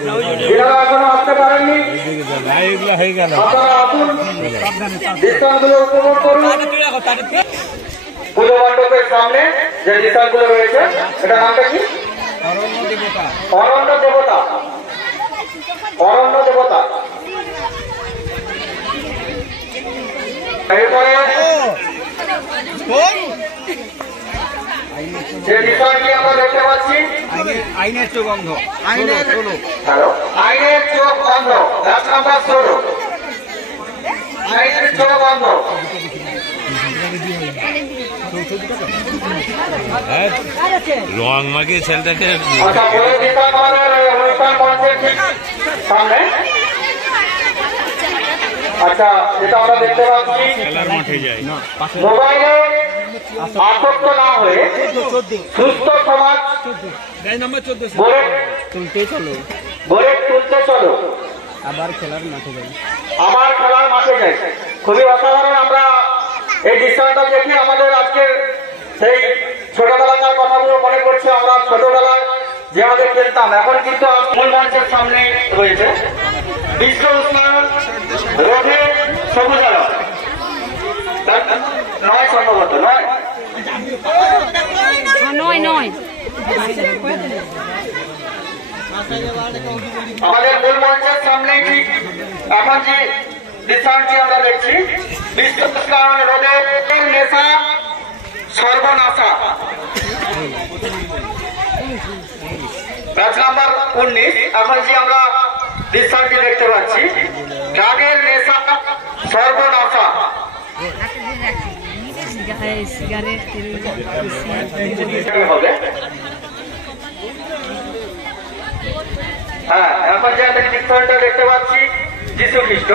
এনারা এখনো আসতে পারেননি, আপনারা আসুন, দৃষ্টান্তগুলো উপভোগ করুন। পুজো মণ্ডপের সামনে যে দৃষ্টান্তগুলো রয়েছে, এটা নামটা কি? অরণ্য দেবতা। অরণ্য দেবতা। এরপরে যে বিষয়টি আমরা দেখতে পাচ্ছি, আইনের চোখ অন্ধ। আইনের চোখ অন্ধ, ১ নম্বর ১৬। আইনের চোখ অন্ধ। রং মাখিয়ে ছেলেটাকে আচ্ছা, বলে দিতাম আমাদের অনুষ্ঠান মঞ্চের ঠিক সামনে। আচ্ছা, যেটা আমরা দেখতে পাচ্ছি, মোবাইলে আসক্ত না হয়ে সুস্থ সমাজ গড়ে তুলতে চলো, আবার খেলার মাঠে যাই। খুবই অসাধারণ। আমরা এই দৃশ্যটা দেখে আমাদের আজকের সেই ছোটবেলাকার কথাগুলো মনে করছে। আমরা ছোটবেলায় যে আমাদের খেলতাম, এখন কিন্তু মূল মঞ্চের সামনে রয়েছে বিশ্ব উষ্ণায়ন রোধে সবুজায়ন নয়, সম্ভবত নয়। আমাদের মূল মঞ্চের সামনে ঠিক এখন যে দৃশ্যটি আমরা দেখছি, বিশ্ব উষ্ণায়ন রোধে নেশা সর্বনাশা, 5 নম্বর 19। এখন যে আমরা দৃশ্যটি দেখতে পাচ্ছি, ড্রাগের নেশা সর্বনাশা। হ্যাঁ, এখন যে আমরা দৃশ্যটা দেখতে পাচ্ছি, যীশু খ্রিস্ট।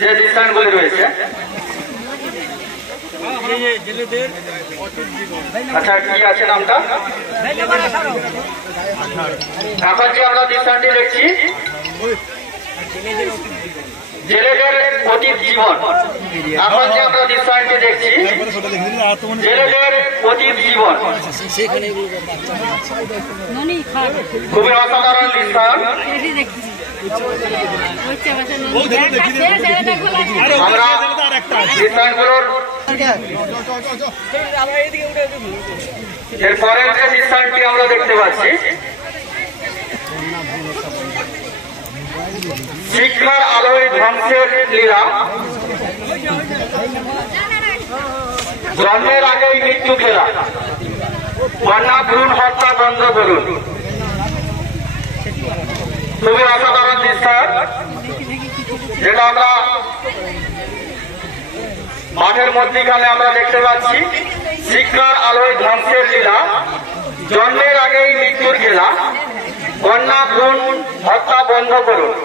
যে দৃষ্টান্তগুলি রয়েছে, আচ্ছা কি আছে নামটা? এখন যে আমরা দৃষ্টান্তটি দেখছি, জেলেদের অতীত জীবন। এখন যে আমরা দৃষ্টান্তটি দেখছি, জেলেদের অতীত জীবন। খুবই অসাধারণ দৃষ্টান্ত। আমরা দৃষ্টান্তগুলোর এরপরের যে দৃষ্টান্তটি আমরা দেখতে পাচ্ছি, শিক্ষার আলোয় ধ্বংসের লীলা, জন্মের আগেই মৃত্যু খেলা, কন্যা ভ্রূণ হত্যা বন্ধ করুন। খুবই অসাধারণ দৃষ্টান্ত, যেটা আমরা মাঠের মধ্যখানে আমরা দেখতে পাচ্ছি। শিক্ষার আলোয় ধ্বংসের লীলা, জন্মের আগেই মৃত্যুর খেলা, কন্যা ভ্রূণ হত্যা বন্ধ করুন।